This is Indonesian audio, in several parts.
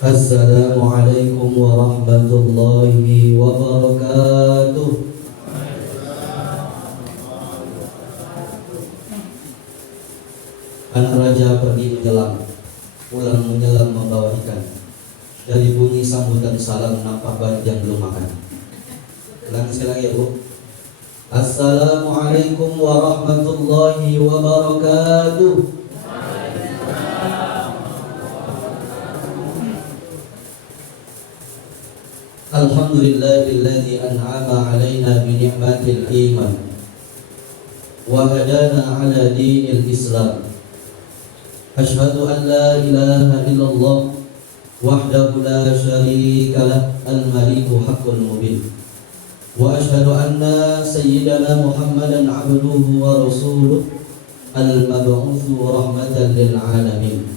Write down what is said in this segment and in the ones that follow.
Assalamualaikum warahmatullahi wabarakatuh. Anak raja pergi menyelam, pulang menyelam membawa ikan. Dari bunyi sambutan salam nampak banyak yang belum makan. Ulangi sekali lagi ya Bu. Assalamualaikum warahmatullahi wabarakatuh. Alhamdulillahilladzi an'ama 'alaina bi ni'matil iman wa hadana 'ala dinil Islam. Asyhadu an la ilaha illallah wahdahu la syarika lah al-maliku haqqul mubin. Wa asyhadu anna sayyidana Muhammadan 'abduhu wa rasuluh al-mab'utsu rahmatan lil 'alamin.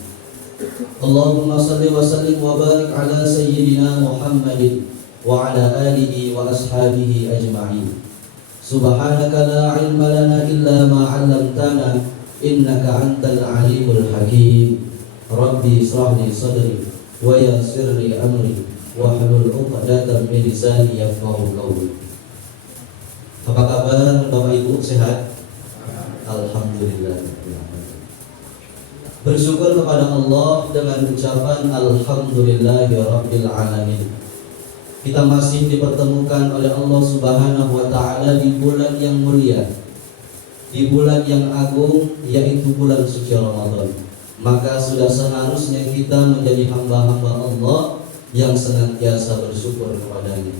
Allahumma shalli wa sallim wa barik 'ala sayyidina Muhammadin wa ala alihi wa ashabihi ajma'in. Subhanaka la ilma lana illa ma 'allamtana innaka antal alimul hakim. Rabbi ishrah li sadri wa yassir li amri wa hlul 'uqdatam min lisani yafqahu qawli. Apa kabar Bapak Ibu, sehat? Alhamdulillah. Bersyukur kepada Allah dengan ucapan alhamdulillahirabbil alamin. Kita masih dipertemukan oleh Allah Subhanahu wa taala di bulan yang mulia, di bulan yang agung, yaitu bulan suci Ramadan. Maka sudah seharusnya kita menjadi hamba-hamba Allah yang senantiasa bersyukur kepadanya.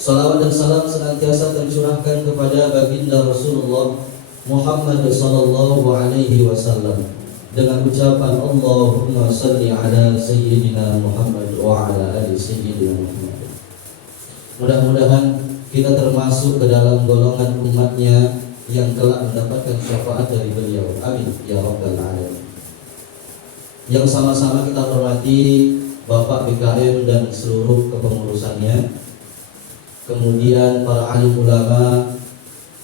Salawat dan salam senantiasa tercurahkan kepada baginda Rasulullah Muhammad sallallahu alaihi wasallam dengan ucapan Allahumma salli ala sayyidina Muhammad wa ala ali sayyidina Muhammad. Mudah-mudahan kita termasuk ke dalam golongan umatnya yang kelak mendapatkan syafaat dari beliau. Amin ya rabbal alamin. Yang sama-sama kita hormati Bapak BKM dan seluruh kepengurusannya, kemudian para alim ulama,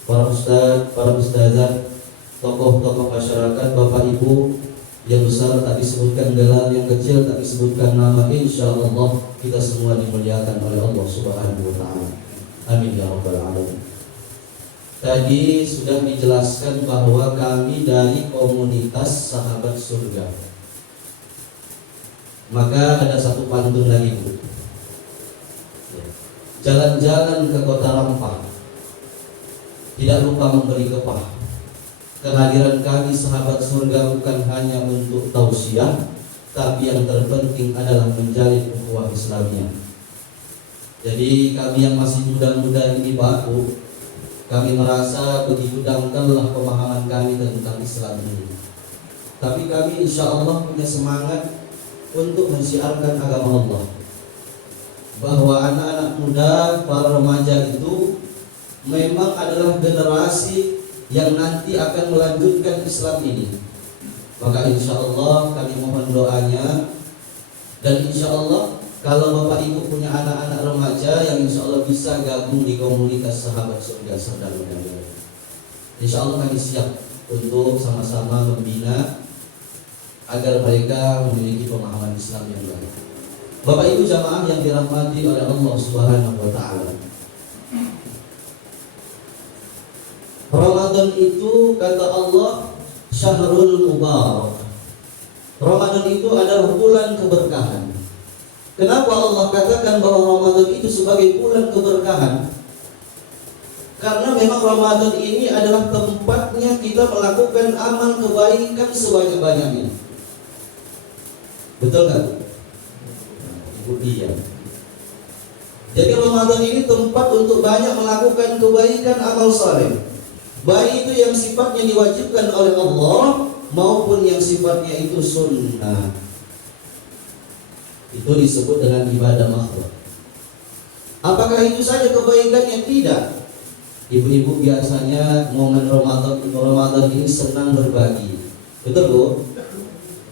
para ustadz, para ustazah, tokoh-tokoh masyarakat, Bapak Ibu yang besar tak disebutkan gelar, yang kecil tak disebutkan nama, insyaallah kita semua dimuliakan oleh Allah Subhanahu wa taala. Amin ya rabbal alamin. Tadi sudah dijelaskan bahwa kami dari komunitas sahabat surga. Maka ada satu pantun lagi Bu. Jalan-jalan ke kota Rampah, tidak lupa memberi kepah. Kehadiran kami sahabat surga bukan hanya untuk tausiah, tapi yang terpenting adalah menjalin ukhuwah Islamiyah. Jadi kami yang masih muda-muda ini Pak Bu, kami merasa begitu dangkallah pemahaman kami tentang Islam ini. Tapi kami insya Allah punya semangat untuk mensiarkan agama Allah, bahwa anak-anak muda, para remaja itu memang adalah generasi yang nanti akan melanjutkan Islam ini. Maka insya Allah kami mohon doanya. Dan insya Allah kalau Bapak Ibu punya anak-anak remaja yang insya Allah bisa gabung di komunitas sahabat surga serta muda-muda, insya Allah kami siap untuk sama-sama membina agar mereka memiliki pemahaman Islam yang baik. Bapak Ibu jamaah yang dirahmati oleh Allah Subhanahu wa taala, Ramadan itu kata Allah Syahrul Mubarak. Ramadan itu adalah bulan keberkahan. Kenapa Allah katakan bahwa Ramadan itu sebagai bulan keberkahan? Karena memang Ramadan ini adalah tempatnya kita melakukan amal kebaikan sebanyak-banyaknya. Betul kan? Ibu diam. Jadi Ramadan ini tempat untuk banyak melakukan kebaikan amal saleh, baik itu yang sifatnya diwajibkan oleh Allah maupun yang sifatnya itu sunnah. Itu disebut dengan ibadah makhluk. Apakah itu saja kebaikannya? Tidak. Ibu-ibu biasanya momen Ramadan ini senang berbagi. Betul Bu?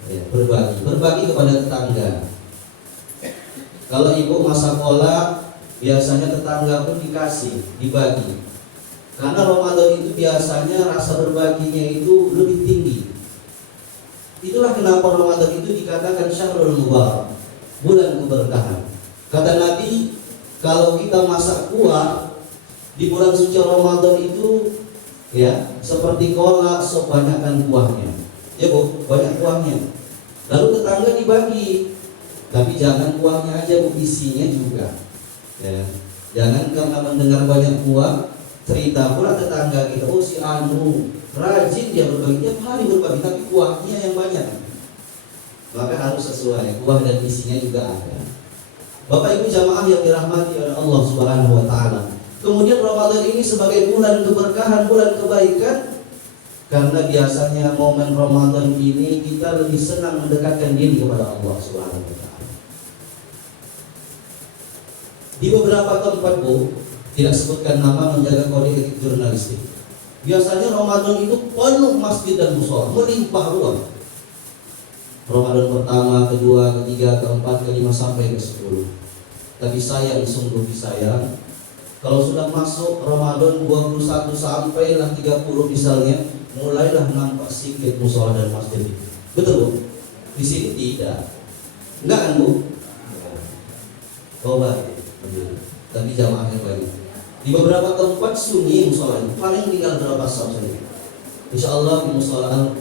Ya, berbagi kepada tetangga. Kalau ibu masak kolak, biasanya tetangga pun dikasih, dibagi. Karena Ramadan itu biasanya rasa berbaginya itu lebih tinggi. Itulah kenapa Ramadan itu dikatakan Syahrul Mubarak. bulan keberkahan. Kata Nabi, kalau kita masak kuah di bulan suci Ramadan itu ya seperti kolak, sok banyakkan kuahnya. Ya Bu, banyak kuahnya. Lalu tetangga dibagi, tapi jangan kuahnya aja Bu, isinya juga. Ya. Jangan karena mendengar banyak kuah cerita pula tetangga kita, oh si Anu rajin dia berbagi, tiap hari berbagi, tapi kuahnya yang banyak. Maka harus sesuai, kuah dan isinya juga ada. Bapak Ibu jamaah yang dirahmati oleh Allah Subhanahu wa taala. Kemudian Ramadan ini sebagai bulan keberkahan, bulan kebaikan, karena biasanya momen Ramadan ini kita lebih senang mendekatkan diri kepada Allah Subhanahu wa taala. Di beberapa tempat Bu, tidak sebutkan nama, menjaga kode etik jurnalistik. Biasanya Ramadan itu penuh masjid dan mushola, melimpah ruah. Ramadan pertama, kedua, ketiga, keempat, kelima sampai ke-10. Tapi sayang, sungguh disayang, kalau sudah masuk Ramadan 21 sampailah 30 misalnya, mulailah nampak sedikit mushola dan masjid. Betul Bu? Di sini tidak. Enggak kan Bu? Oh baik. Tapi jamaah yang lain. Di beberapa tempat sunyi musola itu paling tinggal berapa saf saja. Insya Allah di musola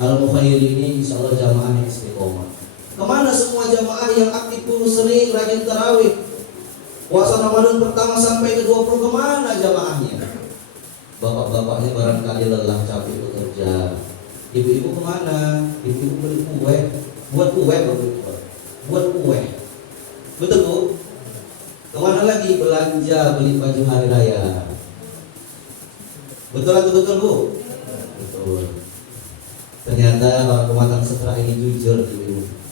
Al-Mukhayyir ini insya Allah jamaahnya istiqomah. Kemana semua jamaah yang aktif dulu sering rajin tarawih? Puasa Ramadan pertama sampai ke-20 kemana jamaahnya? Bapak-bapaknya barangkali lelah capek bekerja. Ibu-ibu kemana? Ibu-ibu beli kue. Buat kue. Betul Bu? Kemana lagi? Belanja, beli baju hari raya. Betul atau betul Bu? Betul. Ternyata orang pematang setra ini jujur Ibu.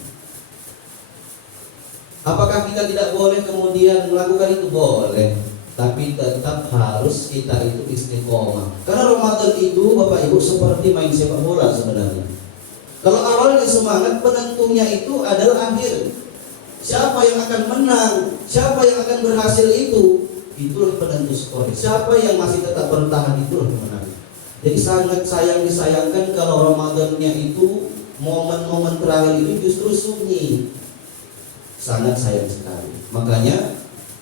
Apakah kita tidak boleh kemudian melakukan itu? Boleh. Tapi tetap harus kita itu istiqomah. Karena Ramadan itu Bapak Ibu seperti main sepak bola sebenarnya. Kalau awalnya semangat, penentunya itu adalah akhir. Siapa yang akan menang, siapa yang akan berhasil itulah penentu skor. Siapa yang masih tetap bertahan itulah pemenang. Jadi sangat disayangkan kalau Ramadannya itu momen-momen terakhir itu justru sunyi. Sangat sayang sekali. Makanya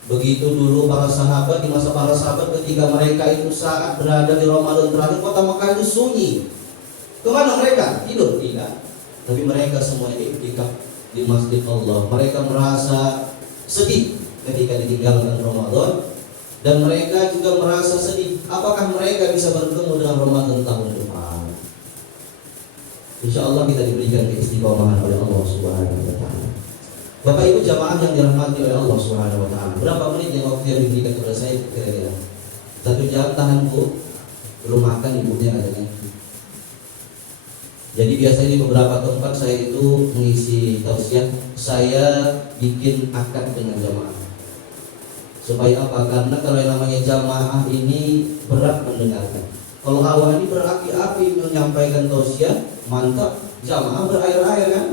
begitu dulu para sahabat, di masa para sahabat ketika mereka itu saat berada di Ramadan terakhir, kota Mekah itu sunyi. Kemana mereka? Tidur? Tidak. Tapi mereka semuanya iktikaf di masjid Allah. Mereka merasa sedih ketika ditinggalkan Ramadan, dan mereka juga merasa sedih apakah mereka bisa bertemu dengan Ramadan tahun depan. Insya Allah kita diberikan keistiqomahan oleh Allah Subhanahu wa taala. Bapak Ibu jamaah yang dirahmati oleh Allah Subhanahu wa taala. Berapa menit yang waktu yang diberikan kepada saya kira-kira? 1 jam tahan Bu. Belum makan ibunya katanya. Jadi biasanya di beberapa tempat saya itu mengisi tausiah, saya bikin akad dengan jamaah. Supaya apa? Karena kalau yang namanya jamaah ini berat mendengarkan. Kalau awal ini berapi-api menyampaikan tausiah, mantap. Jamaah berair-air kan?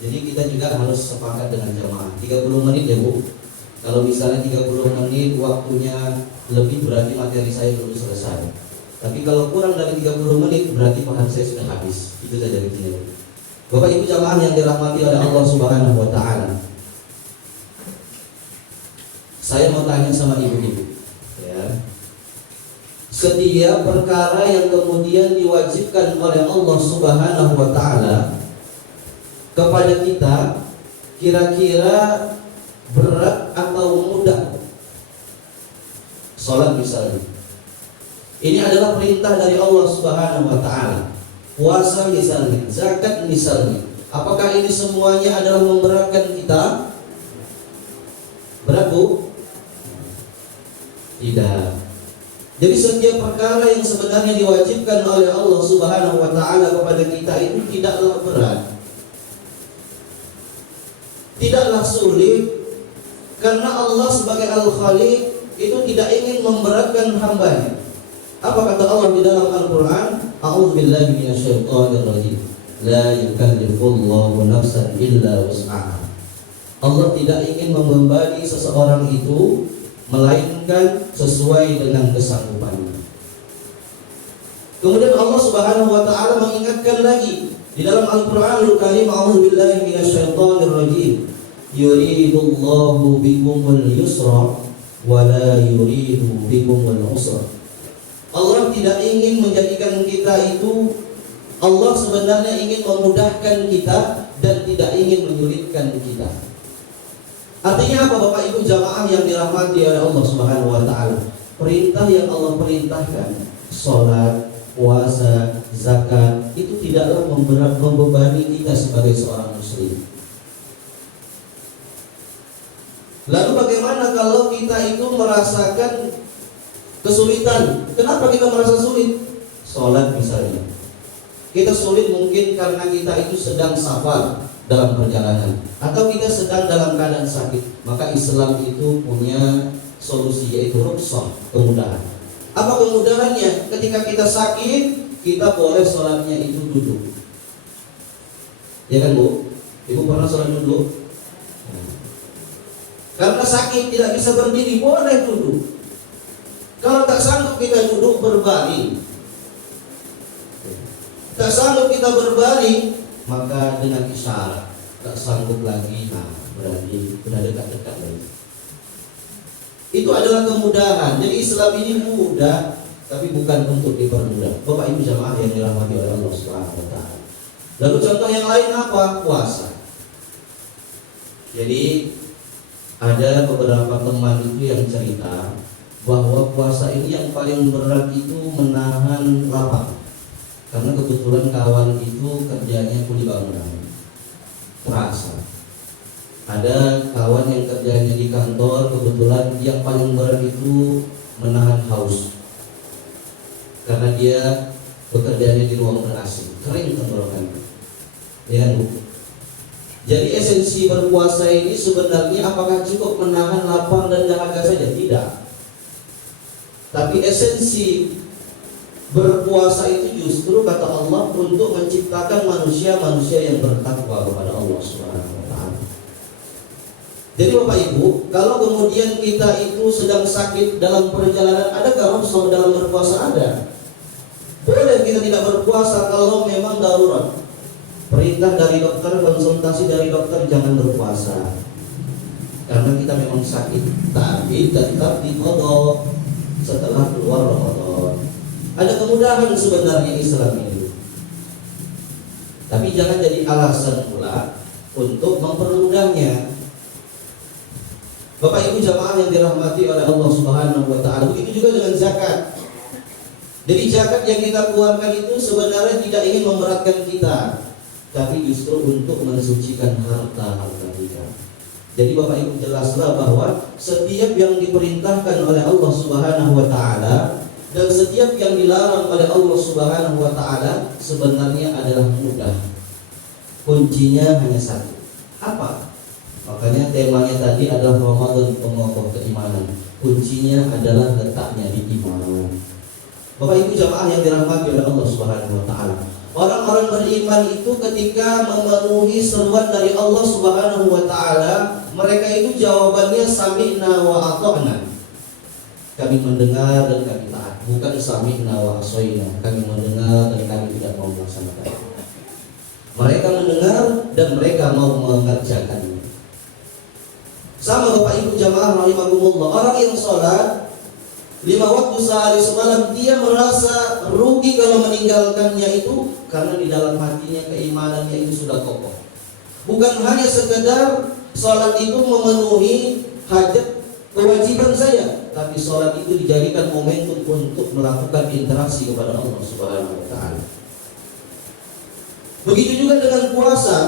Jadi kita juga harus sepakat dengan jamaah. 30 menit ya Bu. Kalau misalnya 30 menit waktunya lebih, berarti materi saya belum selesai. Tapi kalau kurang dari 30 menit berarti paham saya sudah habis. Itu saja intinya. Bapak Ibu jamaah yang dirahmati oleh Allah Subhanahu wa taala. Saya mau tanya sama ibu-ibu, ya. Setiap perkara yang kemudian diwajibkan oleh Allah Subhanahu wa taala kepada kita, kira-kira berat atau mudah? Salat misalnya. Ini adalah perintah dari Allah Subhanahu wa taala. Puasa misalnya, zakat misalnya. Apakah ini semuanya adalah memberatkan kita? Berat Bu? Tidak. Jadi setiap perkara yang sebenarnya diwajibkan oleh Allah Subhanahu wa taala kepada kita itu tidaklah berat. Tidaklah sulit, karena Allah sebagai Al-Khaliq itu tidak ingin memberatkan hambanya. Apa kata Allah di dalam Al-Quran? A'udzubillahi minasyaitonir rajim. La yukallifullahu nafsan illa wus'aha. Allah tidak ingin membebani seseorang itu melainkan sesuai dengan kesanggupannya. Kemudian Allah Subhanahu wa taala mengingatkan lagi di dalam Al-Qur'anul Karim, a'udzubillahi minasyaitonir rajim. yuridullahu bikumul yusra wa la yuridu bikumul usra. Allah tidak ingin menjadikan kita itu, Allah sebenarnya ingin memudahkan kita dan tidak ingin menyulitkan kita. Artinya apa Bapak Ibu jamaah yang dirahmati oleh Allah Subhanahu wa taala? Perintah yang Allah perintahkan, salat, puasa, zakat, itu tidaklah membebani kita sebagai seorang muslim. Lalu bagaimana kalau kita itu merasakan kesulitan? Kenapa kita merasa sulit? Salat misalnya. Kita sulit mungkin karena kita itu sedang safar dalam perjalanan, atau kita sedang dalam keadaan sakit. Maka Islam itu punya solusi, yaitu rukhsah, kemudahan. Apa kemudahannya? Ketika kita sakit, kita boleh sholatnya itu duduk. Ya kan Bu? Ibu pernah sholat duduk? Karena sakit tidak bisa berdiri, boleh duduk. Kalau tak sanggup kita duduk, berbaring. Tak sanggup kita berbaring, maka dengan isyarat. Tak sanggup lagi, nah berarti sudah dekat-dekat lagi. Itu adalah kemudahan. Jadi Islam ini mudah, tapi bukan untuk dipermudah. Bapak Ibu jamaah yang dirahmati oleh Allah Subhanahu wa taala. Lalu contoh yang lain apa? Puasa. Jadi ada beberapa teman itu yang cerita bahwa puasa ini yang paling berat itu menahan lapar. Karena kebetulan kawan itu kerjanya kuli bangunan. Terasa. Ada kawan yang kerjanya di kantor, kebetulan yang paling berat itu menahan haus. Karena dia bekerjanya di ruang ber-AC, kering tenggorokannya. Ya, Bu. Jadi esensi berpuasa ini sebenarnya apakah cukup menahan lapar dan dahaga saja? Tidak. Tapi esensi berpuasa itu justru kata Allah untuk menciptakan manusia-manusia yang bertakwa kepada Allah Subhanahu wa taala. Jadi Bapak Ibu, kalau kemudian kita itu sedang sakit dalam perjalanan, adakah rukhsah dalam berpuasa? Ada. Boleh kita tidak berpuasa kalau memang darurat. Perintah dari dokter, konsultasi dari dokter, jangan berpuasa karena kita memang sakit, tapi tetap diqadha setelah keluar Ramadan. Ada kemudahan sebenarnya Islam ini, tapi jangan jadi alasan pula untuk mempermudahnya. Bapak Ibu jamaah yang dirahmati oleh Allah Subhanahu wa taala, begitu juga dengan zakat. Jadi zakat yang kita keluarkan itu sebenarnya tidak ingin memberatkan kita, tapi justru untuk mensucikan harta-harta kita. Jadi Bapak Ibu jelaslah bahwa setiap yang diperintahkan oleh Allah Subhanahu wa taala dan setiap yang dilarang oleh Allah Subhanahu wa taala sebenarnya adalah mudah. Kuncinya hanya satu. Apa? Makanya temanya tadi adalah Ramadan pengokoh keimanan. Kuncinya adalah letaknya di iman. Bapak Ibu jamaah yang dirahmati oleh Allah Subhanahu wa taala. Orang-orang beriman itu ketika memenuhi seruan dari Allah Subhanahu wa taala, mereka itu jawabannya sami'na wa ata'na. Kami mendengar dan kami taat, bukan sami'na wa asoina. Kami mendengar dan kami tidak mau melaksanakan. Mereka mendengar dan mereka mau mengerjakannya. Sama Bapak Ibu jamaah rahimakumullah, orang yang sholat 5 waktu sehari semalam, dia merasa rugi kalau meninggalkannya itu karena di dalam hatinya keimanannya itu sudah kokoh. Bukan hanya sekedar sholat itu memenuhi hajat kewajiban saya, tapi sholat itu dijadikan momentum untuk melakukan interaksi kepada Allah Subhanahu wa taala. Begitu juga dengan puasa.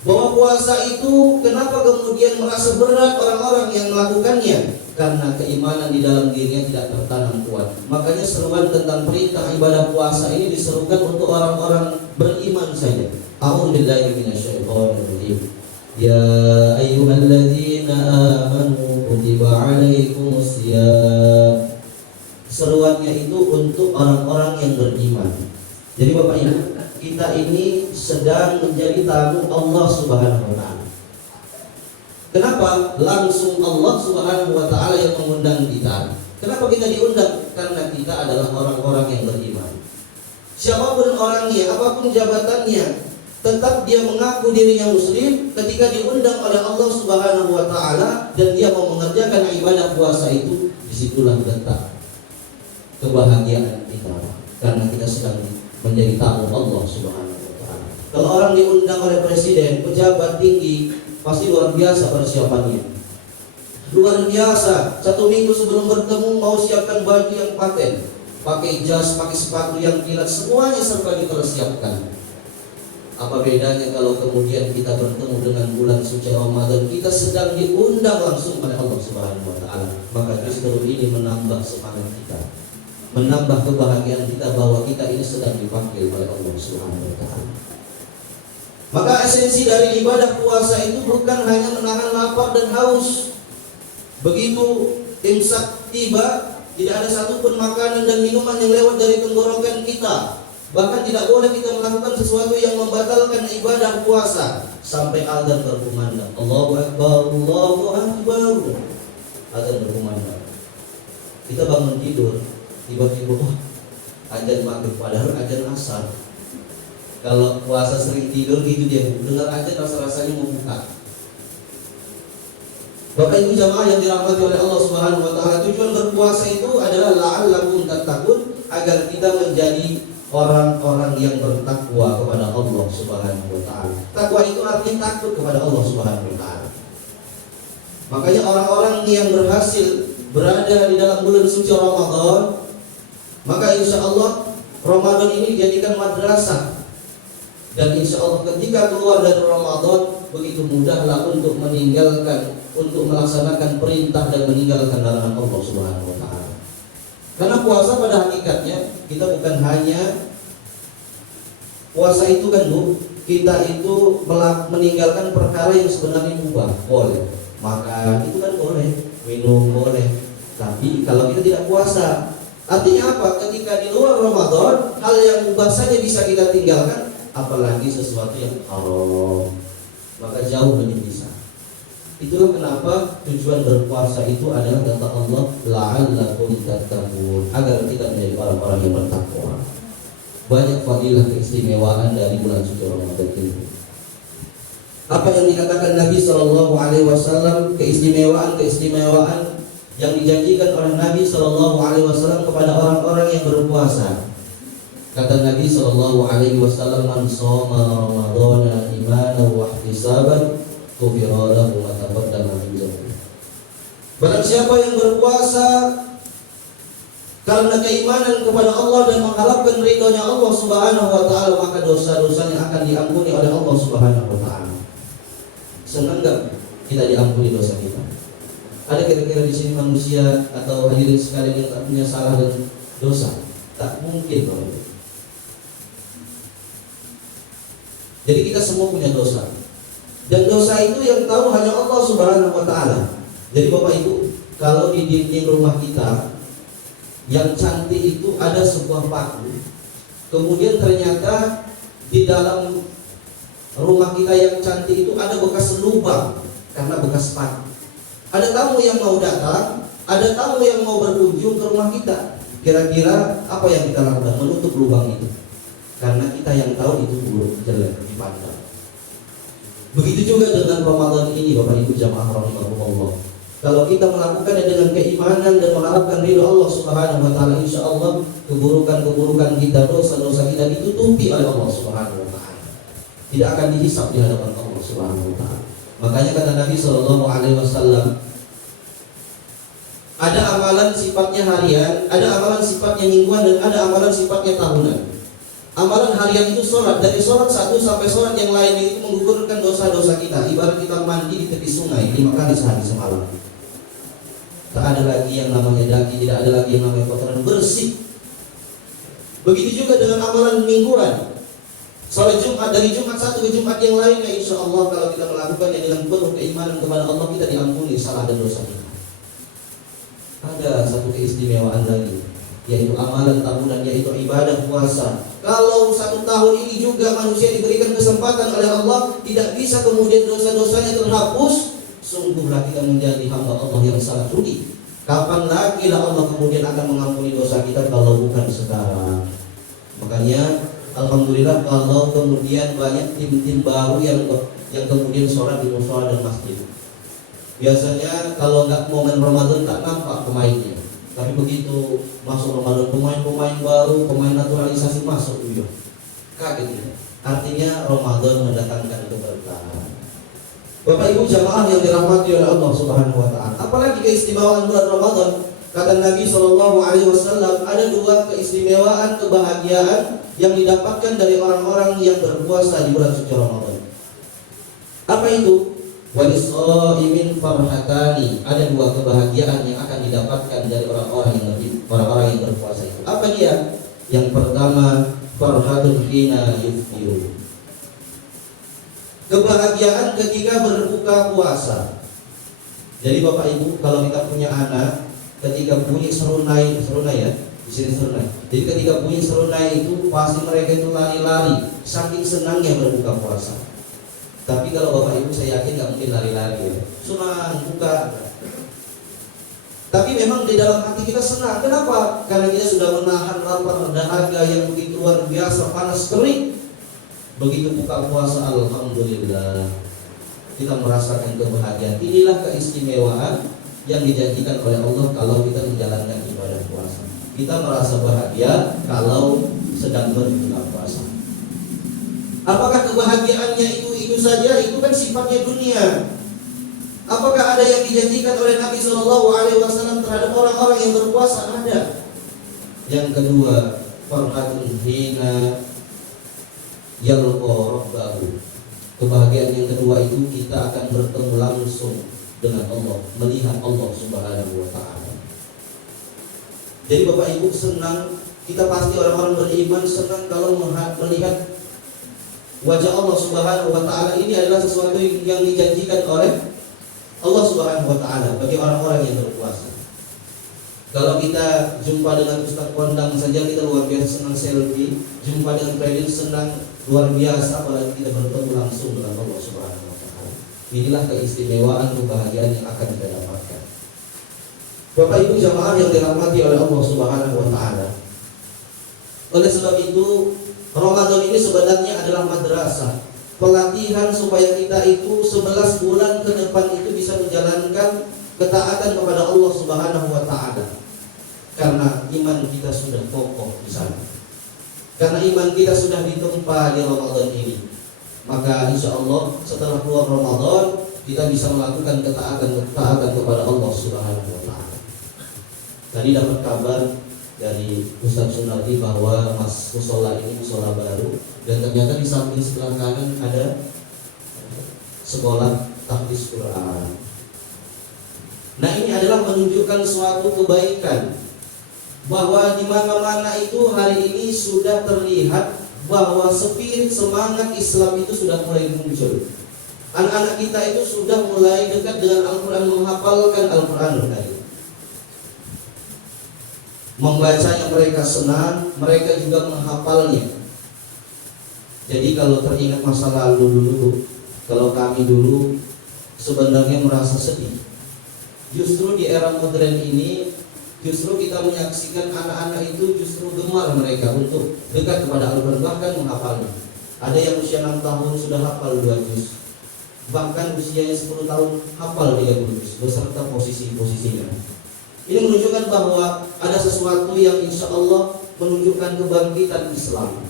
Bahwa puasa itu kenapa kemudian merasa berat orang-orang yang melakukannya? Karena keimanan di dalam dirinya tidak tertanam kuat. Makanya seruan tentang perintah ibadah puasa ini diserukan untuk orang-orang beriman saja. A'udzubillahi minasyaitonir rajim. Ya ayyuhalladzina amanu kutiba 'alaikumusiyam. Seruannya itu untuk orang-orang yang beriman. Jadi Bapak Ibu, kita ini sedang menjadi tamu Allah Subhanahu wa taala. Kenapa? Langsung Allah Subhanahu wa taala yang mengundang kita. Kenapa kita diundang? Karena kita adalah orang-orang yang beriman. Siapapun orangnya, apapun jabatannya, tetap dia mengaku dirinya muslim ketika diundang oleh Allah Subhanahu wa taala dan dia mau mengerjakan ibadah puasa itu, disitulah letak kebahagiaan kita karena kita sedang menjadi tamu Allah Subhanahu wa taala. Kalau orang diundang oleh presiden, pejabat tinggi, pasti luar biasa persiapannya. Luar biasa, 1 minggu sebelum bertemu mau siapkan baju yang paten, pakai jas, pakai sepatu yang kilat, semuanya serba dipersiapkan. Apa bedanya kalau kemudian kita bertemu dengan bulan suci Ramadan, kita sedang diundang langsung oleh Allah Subhanahu wa taala. Maka justru ini menambah semangat kita, menambah kebahagiaan kita bahwa kita ini sedang dipanggil oleh Allah Subhanahu wa taala. Maka esensi dari ibadah puasa itu bukan hanya menahan lapar dan haus. Begitu imsak tiba, tidak ada satupun makanan dan minuman yang lewat dari tenggorokan kita. Bahkan tidak boleh kita melakukan sesuatu yang membatalkan ibadah puasa sampai azan berkumandang. Allahu Akbar, Allahu Akbar. Azan berkumandang. Kita bangun tidur, tiba-tiba azan maghrib, padahal azan asar. Kalau puasa sering tidur gitu dia, dengar azan rasa-rasanya mau buka. Bapak Ibu jamaah yang dirahmati oleh Allah Subhanahu wa taala, tujuan berpuasa itu adalah la'allakum tattaqun, agar kita menjadi orang-orang yang bertakwa kepada Allah Subhanahu wa taala. Takwa itu artinya takut kepada Allah Subhanahu wa taala. Makanya orang-orang yang berhasil berada di dalam bulan suci Ramadan, maka insya Allah Ramadan ini dijadikan madrasah. Dan insya Allah ketika keluar dari Ramadan, begitu mudahlah untuk meninggalkan, untuk melaksanakan perintah dan meninggalkan larangan Allah Subhanahu wa taala. Karena puasa pada hakikatnya kita bukan hanya puasa itu kan Bu, kita itu meninggalkan perkara yang sebenarnya mubah, boleh. Makan itu kan boleh, minum boleh. Tapi kalau kita tidak puasa, artinya apa? Ketika di luar Ramadan, hal yang mubah saja bisa kita tinggalkan, apalagi sesuatu yang haram, maka jauh lebih bisa. Itulah kenapa tujuan berpuasa itu adalah kata Allah, la'allakum tattaqun, agar kita menjadi orang-orang yang bertakwa. Banyak fadilah keistimewaan dari bulan suci Ramadan ini. Apa yang dikatakan Nabi Shallallahu Alaihi Wasallam, keistimewaan yang dijanjikan oleh Nabi Shallallahu Alaihi Wasallam kepada orang-orang yang berpuasa. Kata Nabi Shallallahu Alaihi Wasallam, man shoma Ramadana imanan wa ihtisaban ghufira lahu ma taqaddama min dhanbihi. Barang siapa yang berpuasa karena keimanan kepada Allah dan mengharapkan ridhonya Allah Subhanahu wa taala, maka dosa-dosanya akan diampuni oleh Allah Subhanahu wa taala. Senang enggak kita diampuni dosa kita? Ada kira-kira di sini manusia atau hadirin sekalian yang tak punya salah dan dosa? Tak mungkin, Bapak. Jadi kita semua punya dosa. Dan dosa itu yang tahu hanya Allah Subhanahu wa taala. Jadi Bapak Ibu, kalau di dinding rumah kita yang cantik itu ada sebuah paku, kemudian ternyata di dalam rumah kita yang cantik itu ada bekas lubang karena bekas paku. Ada tamu yang mau datang, ada tamu yang mau berkunjung ke rumah kita. Kira-kira apa yang kita lakukan? Menutup lubang itu. Karena kita yang tahu itu buruk, jelek dipandang. Begitu juga dengan Ramadan ini, Bapak Ibu jamaah rahimahumullah. Kalau kita melakukannya dengan keimanan dan mengharapkan ridho Allah Subhanahu wa taala, insya Allah keburukan-keburukan kita, dosa-dosa kita ditutupi oleh Allah Subhanahu wa taala. Tidak akan dihisab di hadapan Allah Subhanahu wa taala. Makanya kata Nabi Shallallahu Alaihi Wasallam, ada amalan sifatnya harian, ada amalan sifatnya mingguan, dan ada amalan sifatnya tahunan. Amalan harian itu sholat, dari sholat satu sampai sholat yang lain itu menggugurkan dosa-dosa kita. Ibarat kita mandi di tepi sungai 5 kali sehari semalam. Tak ada lagi yang namanya daging, tidak ada lagi yang namanya kotoran, bersih. Begitu juga dengan amalan mingguan. Sholat Jumat, dari Jumat satu ke Jumat yang lainnya, insya Allah kalau kita melakukannya dengan penuh keimanan kepada Allah, kita diampuni salah dan dosa kita. Ada satu keistimewaan lagi, yaitu amalan tahunan, yaitu ibadah puasa. Kalau 1 tahun ini juga manusia diberikan kesempatan oleh Allah, tidak bisa kemudian dosa-dosanya terhapus, sungguhlah kita menjadi hamba Allah yang sangat rugi. Kapan lagi lah Allah kemudian akan mengampuni dosa kita kalau bukan sekarang? Makanya Alhamdulillah kalau kemudian banyak tim-tim baru yang kemudian sholat di musola dan masjid. Biasanya kalau nggak momen Ramadan tak nampak pemainnya. Tapi begitu masuk Ramadan, pemain-pemain baru, pemain naturalisasi masuk juga. Kaget ya. Artinya Ramadan mendatangkan keberkahan. Bapak Ibu jamaah yang dirahmati oleh Allah Subhanahu wa taala. Apalagi keistimewaan bulan Ramadan. Kata Nabi SAW, ada dua keistimewaan kebahagiaan yang didapatkan dari orang-orang yang berpuasa di bulan suci Ramadan. Apa itu? Walis-shaimin farhatani. Ada dua kebahagiaan yang akan didapatkan dari orang-orang yang berpuasa itu. Apa dia? Yang pertama, farhatun hina yuftiru. Kebahagiaan ketika berbuka puasa. Jadi Bapak Ibu, kalau kita punya anak, ketika bunyi serunai ya, di sini serunai. Jadi ketika bunyi serunai itu pasti mereka itu lari-lari, saking senangnya berbuka puasa. Tapi kalau Bapak Ibu saya yakin nggak mungkin lari-lari ya. Senang buka. Tapi memang di dalam hati kita senang. Kenapa? Karena kita sudah menahan lapar dahaga yang begitu luar biasa, panas terik. Begitu buka puasa, alhamdulillah kita merasakan kebahagiaan. Inilah keistimewaan yang dijanjikan oleh Allah kalau kita menjalankan ibadah puasa. Kita merasa bahagia kalau sedang berbuka puasa. Apakah kebahagiaannya itu saja? Itu kan sifatnya dunia. Apakah ada yang dijanjikan oleh Nabi SAW terhadap orang-orang yang berpuasa? Ada. Yang kedua, farhatun hina yalqa rabbahu. Kebahagiaan yang kedua itu kita akan bertemu langsung dengan Allah, melihat Allah Subhanahu wa taala. Jadi Bapak Ibu senang, kita pasti orang-orang beriman senang kalau melihat wajah Allah Subhanahu wa taala. Ini adalah sesuatu yang dijanjikan oleh Allah Subhanahu wa taala bagi orang-orang yang berpuasa. Kalau kita jumpa dengan Ustaz Kondang saja kita luar biasa senang selfie, jumpa dengan Fredin senang luar biasa, apalagi kita bertemu langsung dengan Allah Subhanahu wa taala. Inilah keistimewaan kebahagiaan yang akan kita dapatkan. Bapak Ibu jamaah yang dirahmati oleh Allah Subhanahu wa taala. Oleh sebab itu, Ramadan ini sebenarnya adalah madrasah, pelatihan supaya kita itu 11 bulan ke depan itu bisa menjalankan ketaatan kepada Allah Subhanahu wa taala. Karena iman kita sudah kokoh di sana. Karena iman kita sudah ditempa di Ramadan ini. Maka insya Allah setelah keluar Ramadan kita bisa melakukan ketaatan kepada Allah Subhanahu wa taala. Tadi dapat kabar dari Ustaz Sunardi bahwa musola ini musola baru, dan ternyata di samping sebelah kanan ada sekolah tahfiz Quran. Nah, ini adalah menunjukkan suatu kebaikan, bahwa di mana-mana itu hari ini sudah terlihat bahwa spirit semangat Islam itu sudah mulai muncul. Anak-anak kita itu sudah mulai dekat dengan Al-Quran, menghafalkan Al-Quran tadi. Membacanya mereka senang, mereka juga menghafalnya. Jadi kalau teringat masa lalu dulu, kalau kami dulu sebenarnya merasa sedih. Justru di era modern ini, justru kita menyaksikan anak-anak itu justru gemar mereka untuk dekat kepada Al-Quran, bahkan menghafalnya. Ada yang usia 6 tahun sudah hafal 2 juz, bahkan usianya 10 tahun hafal 30 juz beserta posisi-posisinya. Ini menunjukkan bahwa ada sesuatu yang insya Allah menunjukkan kebangkitan Islam,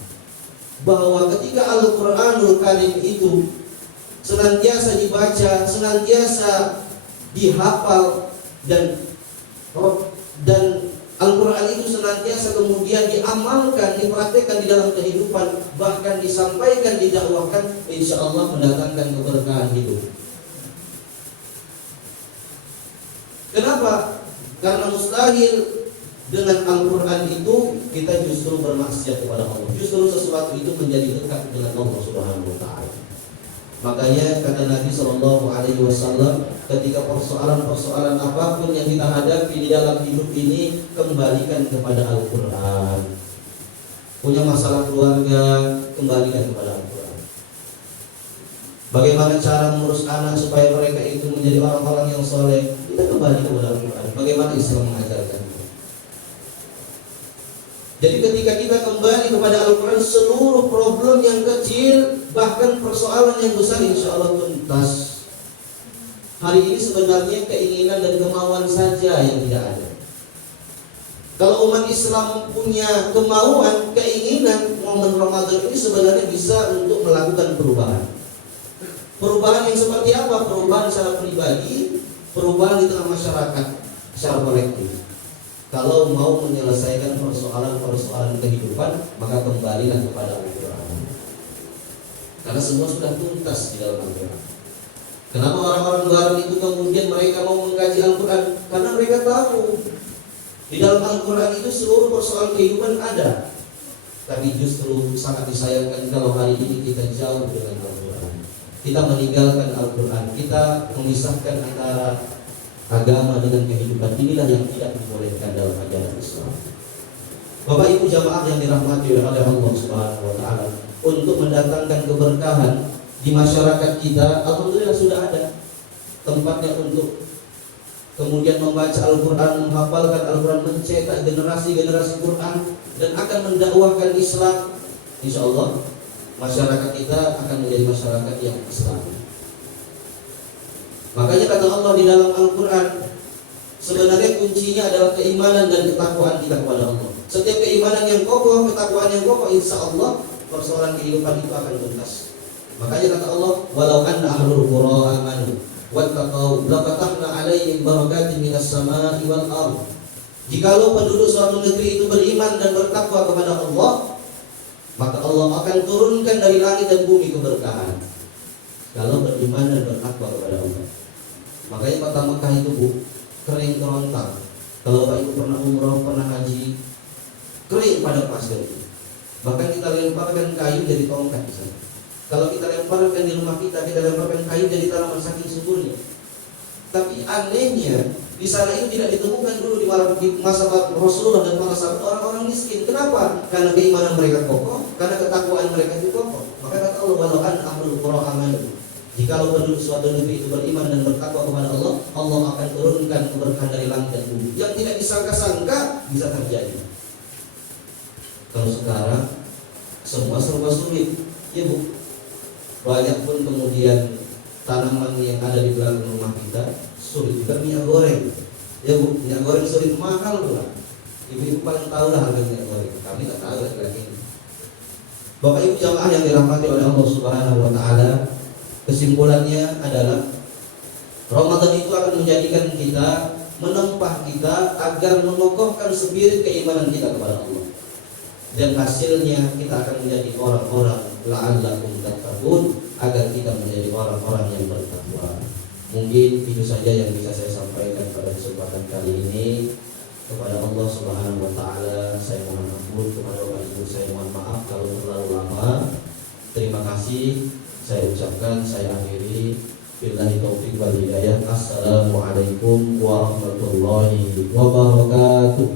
bahwa ketika Al-Quranul Karim itu senantiasa dibaca, senantiasa dihafal, dan Al-Quran itu senantiasa kemudian diamalkan, dipraktekkan di dalam kehidupan, bahkan disampaikan, didakwahkan, insya Allah mendatangkan keberkahan hidup. Kenapa? Karena mustahil dengan Al-Quran itu kita justru bermaksiat kepada Allah. Justru sesuatu itu menjadi dekat dengan Allah Subhanahu wa taala. Makanya kata Nabi SAW, ketika persoalan-persoalan apapun yang kita hadapi di dalam hidup ini, kembalikan kepada Al-Quran. Punya masalah keluarga, kembalikan kepada Al-Quran. Bagaimana cara mengurus anak supaya mereka itu menjadi orang-orang yang soleh, kita kembali kepada Al-Quran. Bagaimana Islam mengajarkan. Jadi ketika kita kembali kepada Al-Quran, seluruh problem yang kecil, bahkan persoalan yang besar, insya Allah tuntas. Hari ini sebenarnya keinginan dan kemauan saja yang tidak ada. Kalau umat Islam punya kemauan, keinginan, momen Ramadan ini sebenarnya bisa untuk melakukan perubahan. Perubahan yang seperti apa? Perubahan secara pribadi, perubahan di tengah masyarakat secara kolektif. Kalau mau menyelesaikan persoalan-persoalan kehidupan, maka kembalilah kepada Al-Quran. Karena semua sudah tuntas di dalam Al-Quran. Kenapa orang-orang barat itu kemudian mereka mau mengkaji Al-Quran? Karena mereka tahu di dalam Al-Quran itu seluruh persoalan kehidupan ada. Tapi justru sangat disayangkan kalau hari ini kita jauh dengan Al-Quran. Kita meninggalkan Al-Quran. Kita memisahkan antara agama dengan kehidupan. Inilah yang tidak dibolehkan dalam ajaran Islam. Bapak Ibu jamaah yang dirahmati oleh Allah Subhanahu wa taala, untuk mendatangkan keberkahan di masyarakat kita, alhamdulillah sudah ada tempatnya untuk kemudian membaca Al-Quran, menghafalkan Al-Quran, mencetak generasi-generasi Quran, dan akan mendakwahkan Islam. Insya Allah masyarakat kita akan menjadi masyarakat yang Islam. Makanya kata Allah di dalam Al-Quran, sebenarnya kuncinya adalah keimanan dan ketakwaan kita kepada Allah. Setiap keimanan yang kokoh, ketakwaan yang kokoh, insya Allah persoalan kehidupan itu akan tuntas. Makanya kata Allah, walau anna ahlul qura amanu wattaqau lafatahna 'alaihim barakatin minas sama'i wal ardh. Jikalau penduduk suatu negeri itu beriman dan bertakwa kepada Allah, maka Allah akan turunkan dari langit dan bumi keberkahan. Kalau beriman dan bertakwa kepada Allah. Makanya kota Mekah itu Bu, kering kerontang. Kalau Bapak Ibu pernah umroh, pernah haji, kering pada pasir itu. Bahkan kita lemparkan kayu jadi tongkat di sana. Kalau kita lemparkan di rumah kita lemparkan kayu jadi tanaman saking suburnya. Tapi anehnya di sana itu tidak ditemukan dulu di masa Rasulullah dan para sahabat orang-orang miskin. Kenapa? Karena keimanan mereka kokoh, karena ketakwaan mereka itu kokoh. Maka kata Allah, walau an ahlul qura amanu. Jikalau penduduk suatu negeri itu beriman dan bertakwa kepada Allah, Allah akan turunkan keberkahan dari langit dan bumi yang tidak disangka-sangka bisa terjadi. Kalau sekarang semua serba sulit, ya Bu. Banyak pun kemudian tanaman yang ada di belakang rumah kita sulit, juga minyak goreng. Ya Bu, minyak goreng sulit, mahal pula. Ibu-ibu paling tahu lah harga minyak goreng. Kami tak tahu lagi. Bapak Ibu jamaah yang dirahmati oleh Allah Subhanahu wa taala, kesimpulannya adalah Ramadan itu akan menjadikan kita, menempah kita agar mengokohkan spirit keimanan kita kepada Allah. Dan hasilnya kita akan menjadi orang-orang la'allakum tattaqun, agar kita menjadi orang-orang yang bertakwa. Mungkin itu saja yang bisa saya sampaikan pada kesempatan kali ini. Kepada Allah Subhanahu wa taala saya mohon ampun, kepada Bapak Ibu saya mohon maaf kalau terlalu lama. Terima kasih saya ucapkan, saya akhiri. Billahi taufiq wal hidayah. Assalamualaikum warahmatullahi wabarakatuh.